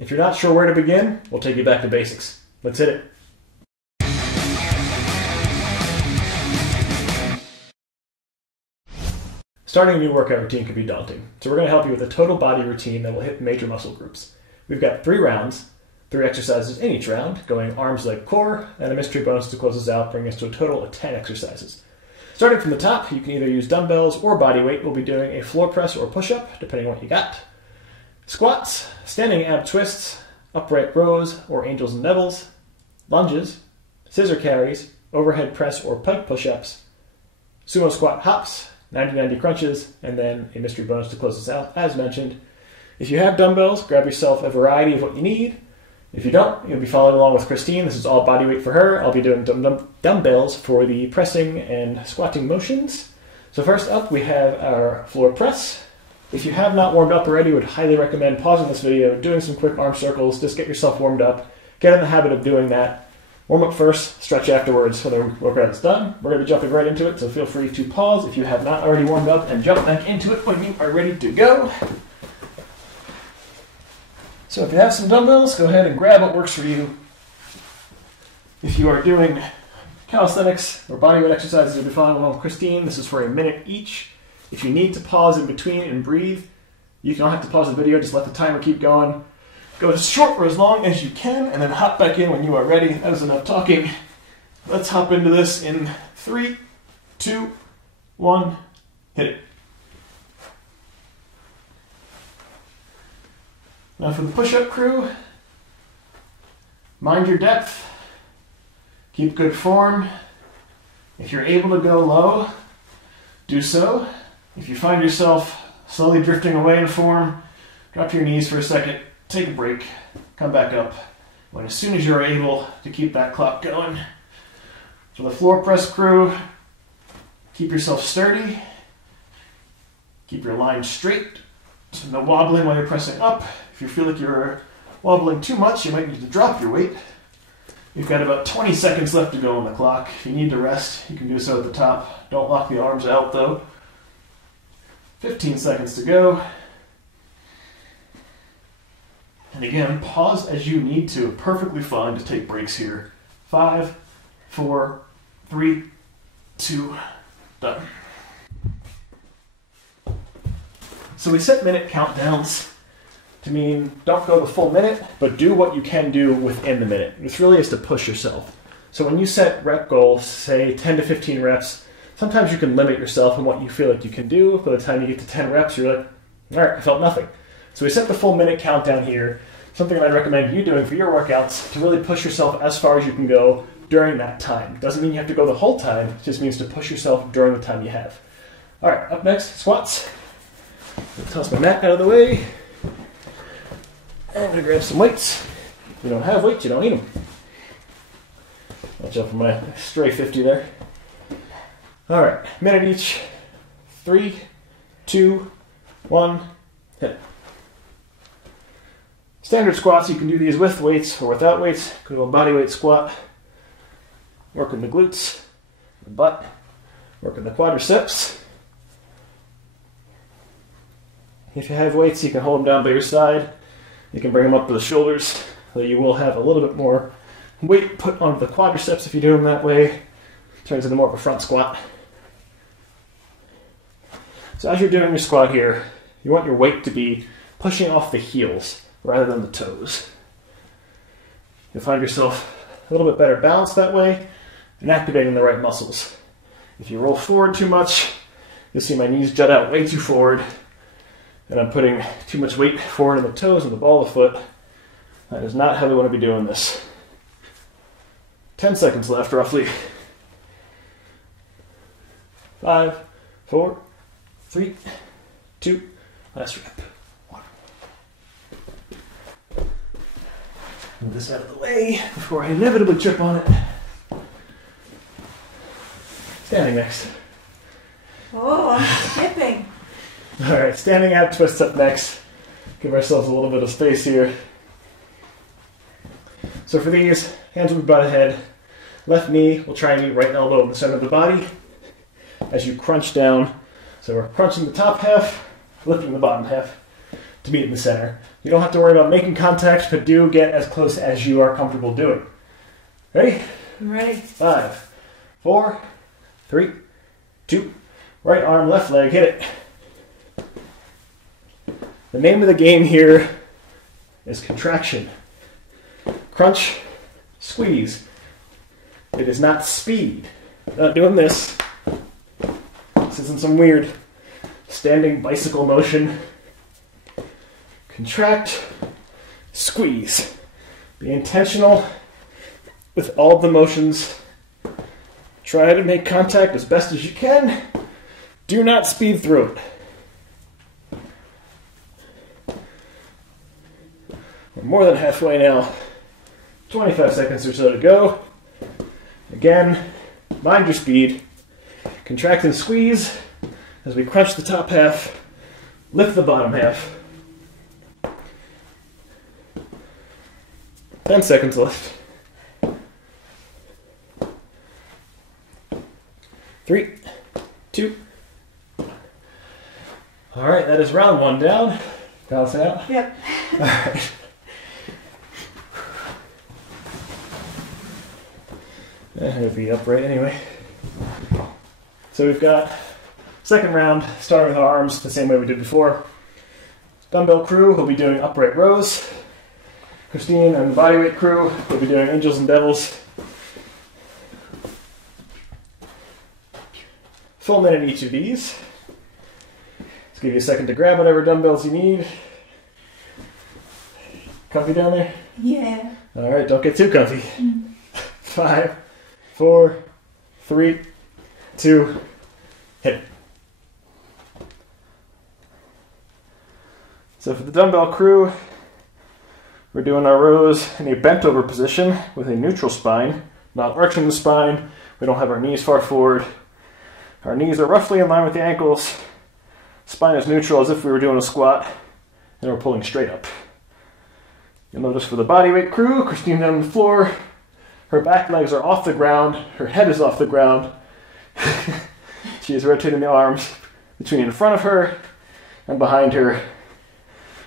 If you're not sure where to begin, we'll take you back to basics. Let's hit it. Starting a new workout routine can be daunting, so we're going to help you with a total body routine that will hit major muscle groups. We've got 3 rounds, 3 exercises in each round, going arms, leg, core, and a mystery bonus to close us out, bringing us to a total of 10 exercises. Starting from the top, you can either use dumbbells or body weight. We'll be doing a floor press or push-up, depending on what you got. Squats, standing ab twists, upright rows or angels and devils, lunges, scissor carries, overhead press or pike push-ups, sumo squat hops, 90-90 crunches, and then a mystery bonus to close us out, as mentioned. If you have dumbbells, grab yourself a variety of what you need. If you don't, you'll be following along with Christine. This is all body weight for her. I'll be doing dumbbells for the pressing and squatting motions. So first up, we have our floor press. If you have not warmed up already, I would highly recommend pausing this video, doing some quick arm circles, just get yourself warmed up. Get in the habit of doing that. Warm up first, stretch afterwards when the workout is done. We're going to be jumping right into it, so feel free to pause if you have not already warmed up and jump back into it when you are ready to go. So if you have some dumbbells, go ahead and grab what works for you. If you are doing calisthenics or bodyweight exercises, you'll be following along with Christine. This is for a minute each. If you need to pause in between and breathe, you don't have to pause the video, just let the timer keep going. Go as short or as long as you can, and then hop back in when you are ready. That is enough talking. Let's hop into this in 3, 2, 1, hit it. Now for the push-up crew, mind your depth, keep good form. If you're able to go low, do so. If you find yourself slowly drifting away in form, drop your knees for a second, take a break, come back up, when as soon as you're able to keep that clock going. For the floor press crew, keep yourself sturdy, keep your line straight, so no wobbling while you're pressing up. If you feel like you're wobbling too much, you might need to drop your weight. You've got about 20 seconds left to go on the clock. If you need to rest, you can do so at the top. Don't lock the arms out though. 15 seconds to go. And again, pause as you need to. Perfectly fine to take breaks here. 5, 4, 3, 2, done. So we set minute countdowns to mean don't go the full minute, but do what you can do within the minute. This really is to push yourself. So when you set rep goals, say 10 to 15 reps, sometimes you can limit yourself in what you feel like you can do. By the time you get to 10 reps, you're like, all right, I felt nothing. So we set the full minute countdown here, something I'd recommend you doing for your workouts to really push yourself as far as you can go during that time. Doesn't mean you have to go the whole time, it just means to push yourself during the time you have. All right, up next, squats. Toss my mat out of the way. And I'm gonna grab some weights. If you don't have weights, you don't need them. Watch out for my stray 50 there. All right, minute each. 3, 2, 1, hit it. Standard squats, you can do these with weights or without weights. Could go body weight squat. Working the glutes, the butt, working the quadriceps. If you have weights, you can hold them down by your side. You can bring them up to the shoulders, so you will have a little bit more weight put onto the quadriceps if you do them that way. Turns into more of a front squat. So as you're doing your squat here, you want your weight to be pushing off the heels rather than the toes. You'll find yourself a little bit better balanced that way and activating the right muscles. If you roll forward too much, you'll see my knees jut out way too forward, and I'm putting too much weight forward in the toes and the ball of the foot. That is not how we want to be doing this. 10 seconds left, roughly. 5, 4, 3, 2, last rep. 1. Move this out of the way before I inevitably trip on it. Standing next. Oh, I'm skipping. All right, standing ab twists up next. Give ourselves a little bit of space here. So for these, hands will be by the head. Left knee will try and meet right elbow in the center of the body as you crunch down. So we're crunching the top half, lifting the bottom half. to meet in the center. You don't have to worry about making contact, but do get as close as you are comfortable doing. Ready? I'm ready. 5, 4, 3, 2. Right arm, left leg, hit it. The name of the game here is contraction. Crunch, squeeze. It is not speed. Not doing this. This isn't some weird standing bicycle motion. Contract, squeeze. Be intentional with all of the motions. Try to make contact as best as you can. Do not speed through it. We're more than halfway now. 25 seconds or so to go. Again, mind your speed. Contract and squeeze as we crunch the top half, lift the bottom half. 10 seconds left. 3, 2. All right, that is round 1 down. Balance out. Yep. All right. It'll be upright anyway. So we've got second round, starting with our arms the same way we did before. Dumbbell crew will be doing upright rows. Christine and the bodyweight crew will be doing angels and devils. Full minute each of these. Let's give you a second to grab whatever dumbbells you need. Comfy down there? Yeah. All right, don't get too comfy. 5, 4, 3, 2, hit it. So for the dumbbell crew, we're doing our rows in a bent over position with a neutral spine, not arching the spine. We don't have our knees far forward. Our knees are roughly in line with the ankles. Spine is neutral as if we were doing a squat, and we're pulling straight up. You'll notice for the bodyweight crew, Christine down on the floor, her back legs are off the ground, her head is off the ground. She is rotating the arms between in front of her and behind her,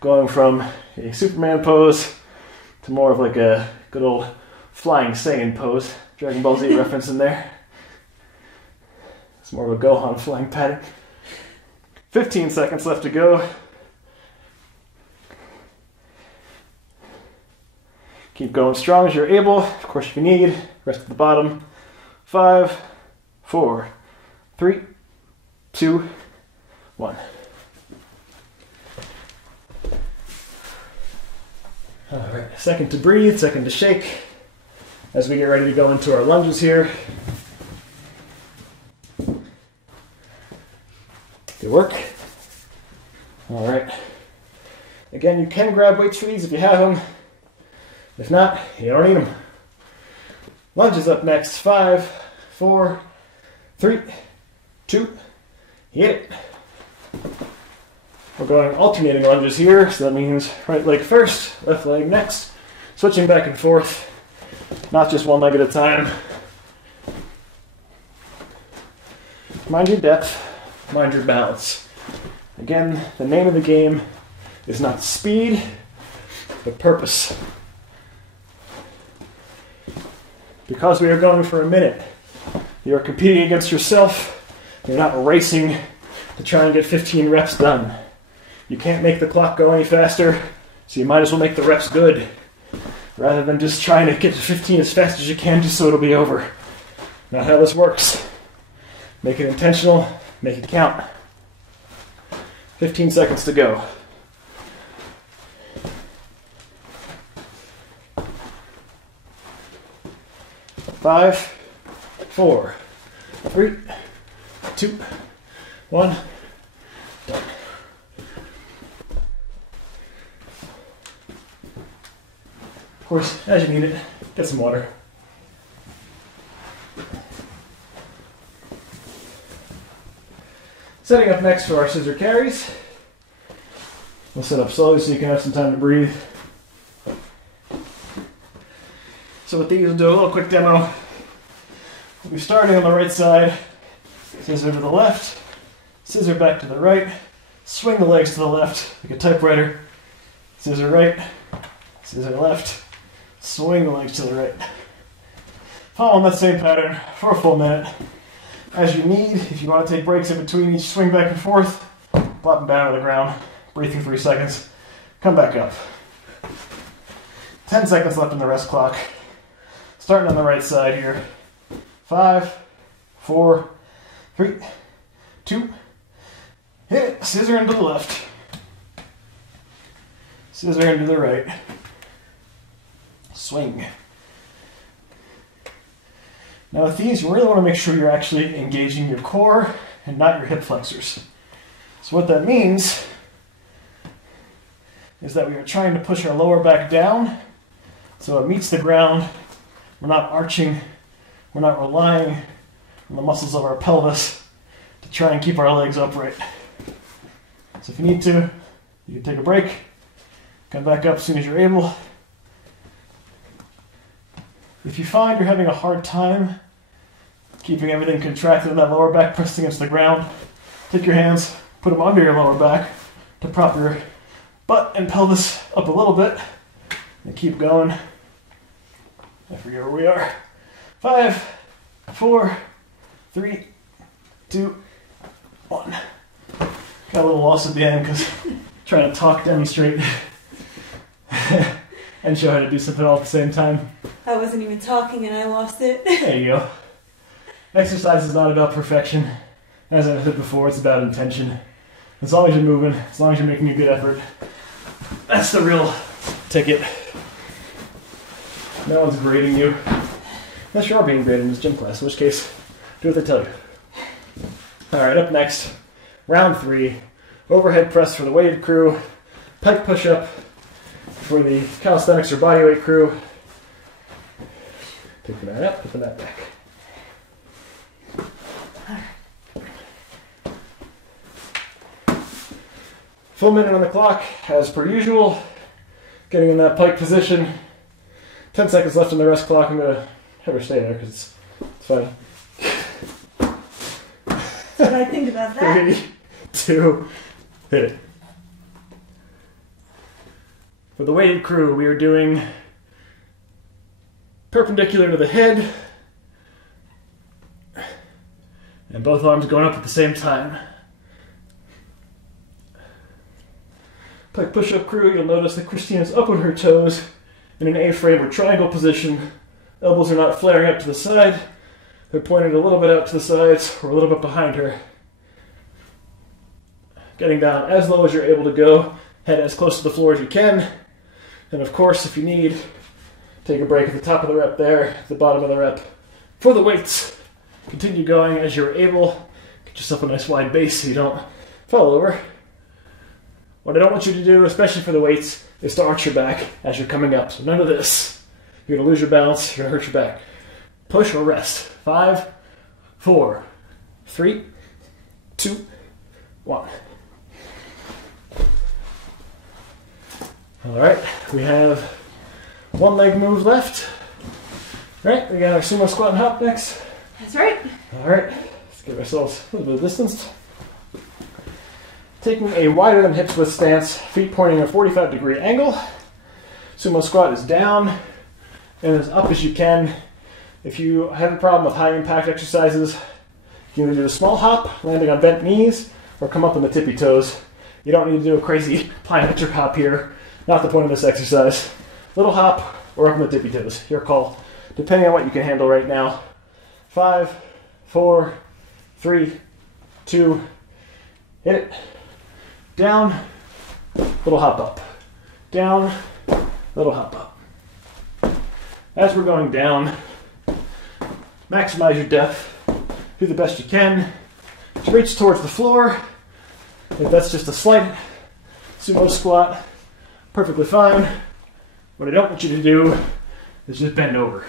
going from a Superman pose to more of like a good old flying Saiyan pose. Dragon Ball Z reference in there. It's more of a Gohan flying pattern. 15 seconds left to go. Keep going strong as you're able. Of course, if you need, rest at the bottom. 5, 4, 3, 2, 1. All right, second to breathe, second to shake. As we get ready to go into our lunges here. Good work. All right. Again, you can grab weights for these if you have them. If not, you don't need them. Lunges up next. 5, 4, 3, 2, hit it. We're going alternating lunges here, so that means right leg first, left leg next. Switching back and forth, not just one leg at a time. Mind your depth, mind your balance. Again, the name of the game is not speed, but purpose. Because we are going for a minute, you are competing against yourself. You're not racing to try and get 15 reps done. You can't make the clock go any faster, so you might as well make the reps good, rather than just trying to get to 15 as fast as you can just so it'll be over. Not how this works. Make it intentional, make it count. 15 seconds to go. 5, 4, 3, 2, 1, done. Of course, as you need it, get some water. Setting up next for our scissor carries. We'll set up slowly so you can have some time to breathe. So with these, we'll do a little quick demo. We'll be starting on the right side, scissor to the left, scissor back to the right, Swing the legs to the left like a typewriter. Scissor right, scissor left. Swing the legs to the right. Following that same pattern for a full minute. As you need, if you want to take breaks in between each swing back and forth, plop them down to the ground, breathe for 3 seconds, come back up. 10 seconds left on the rest clock. Starting on the right side here. 5, 4, 3, 2, hit it. Scissor into the left. Scissor into the right. Swing. Now with these, you really want to make sure you're actually engaging your core and not your hip flexors. So what that means is that we are trying to push our lower back down so it meets the ground. We're not arching, we're not relying on the muscles of our pelvis to try and keep our legs upright. So if you need to, you can take a break, come back up as soon as you're able. If you find you're having a hard time keeping everything contracted in that lower back pressed against the ground, take your hands, put them under your lower back to prop your butt and pelvis up a little bit, and keep going. I forget where we are. 5, 4, 3, 2, 1. Got a little lost at the end because trying to talk, demonstrate, and show how to do something all at the same time. I wasn't even talking and I lost it. There you go. Exercise is not about perfection. As I said before, it's about intention. As long as you're moving, as long as you're making a good effort, that's the real ticket. No one's grading you. Unless you are being graded in this gym class, in which case, do what they tell you. Alright, up next, round 3. Overhead press for the weighted crew. Pike push-up for the calisthenics or bodyweight crew. Picking that up, putting that back. Full minute on the clock, as per usual. Getting in that pike position. 10 seconds left on the rest clock. I'm going to have her stay there because it's funny. What do I think about that? 3, 2, hit it. For the weighted crew, we are doing perpendicular to the head, and both arms going up at the same time. Pike push-up crew, you'll notice that Christina's up on her toes in an A-frame or triangle position. Elbows are not flaring up to the side. They're pointed a little bit out to the sides or a little bit behind her. Getting down as low as you're able to go. Head as close to the floor as you can. And of course, if you need, take a break at the top of the rep there, the bottom of the rep. For the weights, continue going as you're able. Get yourself a nice wide base so you don't fall over. What I don't want you to do, especially for the weights, is to arch your back as you're coming up. So none of this. You're going to lose your balance, you're going to hurt your back. Push or rest. 5, 4, 3, 2, 1. Alright, we have one leg move left. Alright, we got our sumo squat and hop next. That's right. Alright, let's give ourselves a little bit of distance. Taking a wider than hips width stance, feet pointing at a 45-degree angle. Sumo squat is down and as up as you can. If you have a problem with high impact exercises, you can either do a small hop, landing on bent knees, or come up on the tippy toes. You don't need to do a crazy plyometric hop here. Not the point of this exercise. Little hop or up on the tippy toes. Your call. Depending on what you can handle right now. 5, 4, 3, 2, hit it. Down, little hop up. Down, little hop up. As we're going down, maximize your depth. Do the best you can. To reach towards the floor. If that's just a slight sumo squat, perfectly fine. What I don't want you to do is just bend over.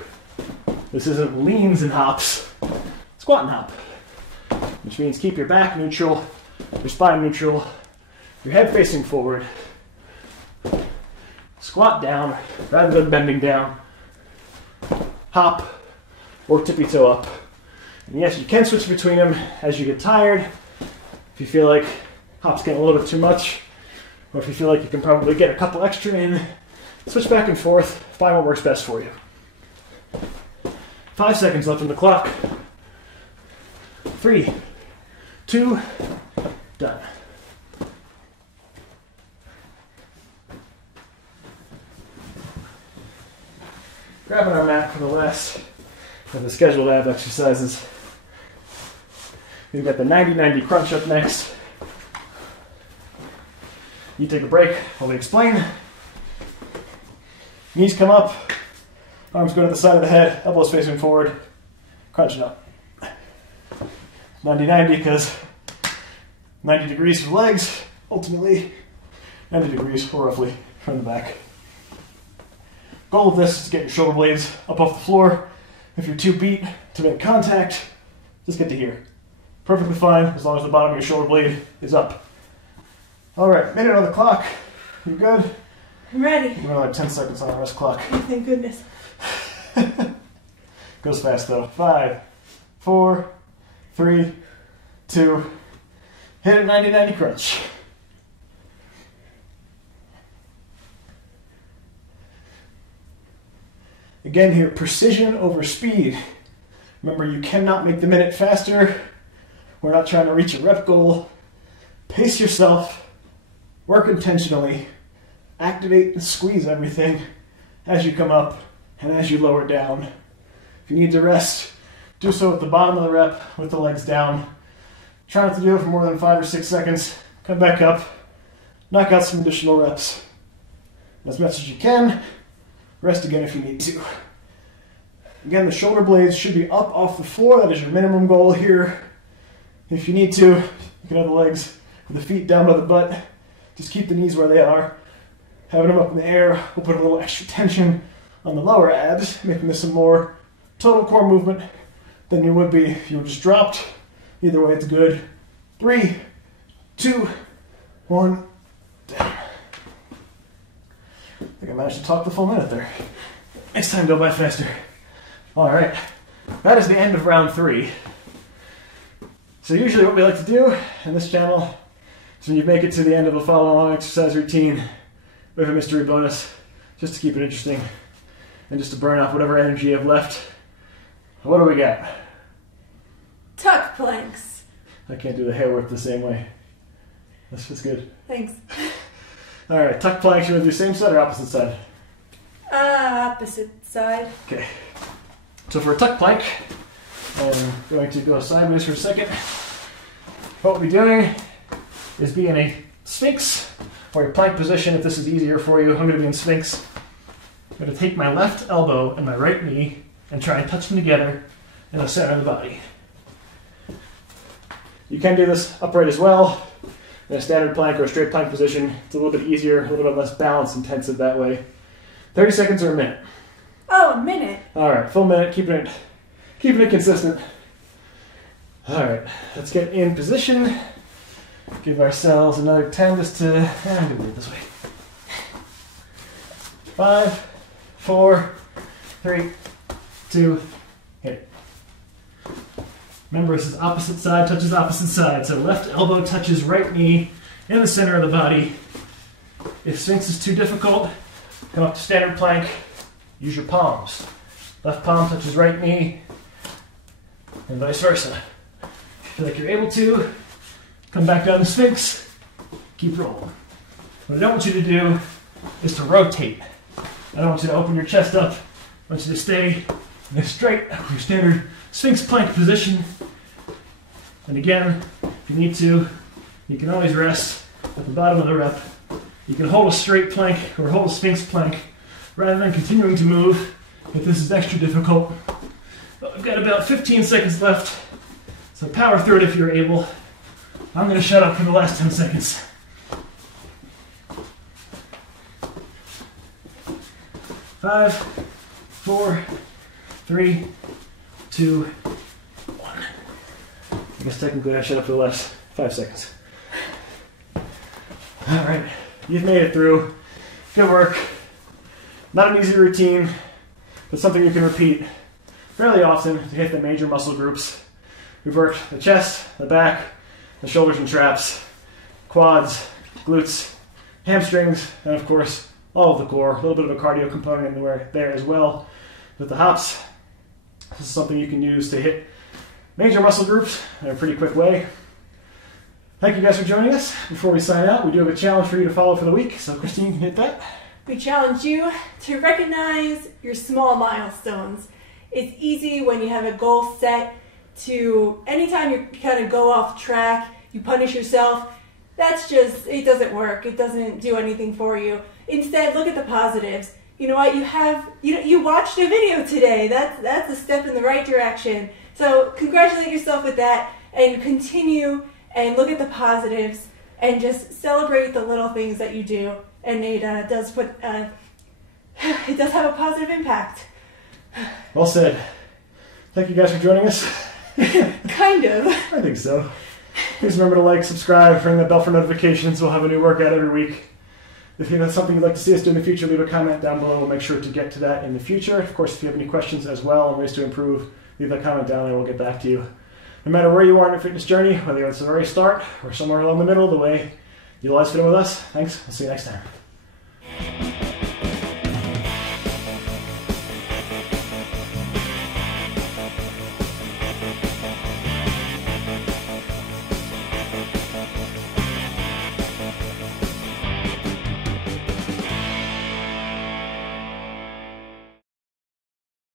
This isn't leans and hops. Squat and hop. Which means keep your back neutral, your spine neutral, your head facing forward. Squat down rather than bending down. Hop or tippy toe up. And yes, you can switch between them as you get tired. If you feel like hop's getting a little bit too much, or if you feel like you can probably get a couple extra in, switch back and forth, find what works best for you. 5 seconds left on the clock. 3, 2, done. Grabbing our mat for the last of the scheduled ab exercises. We've got the 90-90 crunch up next. You take a break while we explain. Knees come up, arms go to the side of the head, elbows facing forward, crunch it up. 90-90 because 90 degrees for the legs, ultimately 90 degrees or roughly from the back. Goal of this is to get your shoulder blades up off the floor. If you're too beat to make contact, just get to here. Perfectly fine as long as the bottom of your shoulder blade is up. All right, minute on the clock. You good? I'm ready. We're gonna have 10 seconds on our rest clock. Oh, thank goodness. Goes fast though. 5, 4, 3, 2, hit it 90-90 crunch. Again here, precision over speed. Remember, you cannot make the minute faster. We're not trying to reach a rep goal. Pace yourself, work intentionally, activate and squeeze everything as you come up and as you lower down. If you need to rest, do so at the bottom of the rep with the legs down. Try not to do it for more than 5 or 6 seconds. Come back up, knock out some additional reps. As much as you can, rest again if you need to. Again, the shoulder blades should be up off the floor. That is your minimum goal here. If you need to, you can have the legs with the feet down by the butt. Just keep the knees where they are. Having them up in the air will put a little extra tension on the lower abs, making this a more total core movement than you would be if you were just dropped. Either way, it's good. 3, 2, 1, down. I think I managed to talk the full minute there. Next time, go by faster. All right, that is the end of round 3. So usually what we like to do in this channel is when you make it to the end of a follow-along exercise routine, we have a mystery bonus just to keep it interesting and just to burn off whatever energy you have left. What do we got? Tuck planks. I can't do the hair whip the same way. That's just good. Thanks. All right, tuck planks. You want to do same side or opposite side? Opposite side. Okay. So for a tuck plank, I'm going to go sideways for a second. What we'll be doing is be in a sphinx or a plank position if this is easier for you. I'm going to be in sphinx. I'm going to take my left elbow and my right knee and try and touch them together in the center of the body. You can do this upright as well. In a standard plank or a straight plank position, it's a little bit easier, a little bit less balance intensive that way. 30 seconds or a minute. Oh, a minute. All right, full minute, keeping it consistent. All right, let's get in position. Give ourselves another 10 just to, I'm gonna do it this way. 5, 4, 3, 2, hit it. Remember, this is opposite side touches opposite side, so left elbow touches right knee in the center of the body. If Sphinx is too difficult, come up to standard plank, use your palms. Left palm touches right knee, and vice versa. If you feel like you're able to, come back down to Sphinx, keep rolling. What I don't want you to do is to rotate. I don't want you to open your chest up. I want you to stay in a straight, your standard Sphinx plank position. And again, if you need to, you can always rest at the bottom of the rep. You can hold a straight plank or hold a Sphinx plank rather than continuing to move if this is extra difficult. But we've got about 15 seconds left, so power through it if you're able. I'm going to shut up for the last 10 seconds. 5, 4, 3, 2, 1. I guess technically I shut up for the last 5 seconds. All right, you've made it through. Good work. Not an easy routine, but something you can repeat fairly often to hit the major muscle groups. We've worked the chest, the back, the shoulders and traps, quads, glutes, hamstrings, and of course, all of the core. A little bit of a cardio component in there as well. With the hops, this is something you can use to hit major muscle groups in a pretty quick way. Thank you guys for joining us. Before we sign out, we do have a challenge for you to follow for the week. So Christine, you can hit that. We challenge you to recognize your small milestones. It's easy when you have a goal set to, anytime you kind of go off track, you punish yourself. That's just, it doesn't work. It doesn't do anything for you. Instead, look at the positives. You know what, you watched a video today. That's a step in the right direction. So congratulate yourself with that and continue and look at the positives and just celebrate the little things that you do. And it does have a positive impact. Well said. Thank you guys for joining us. Kind of. I think so. Please remember to like, subscribe, ring the bell for notifications. We'll have a new workout every week. If you have something you'd like to see us do in the future, leave a comment down below. We'll make sure to get to that in the future. Of course, if you have any questions as well and ways to improve, leave a comment down there. We'll get back to you. No matter where you are in your fitness journey, whether it's the very start or somewhere along the middle, the way you'll always fit in with us. Thanks. I'll see you next time.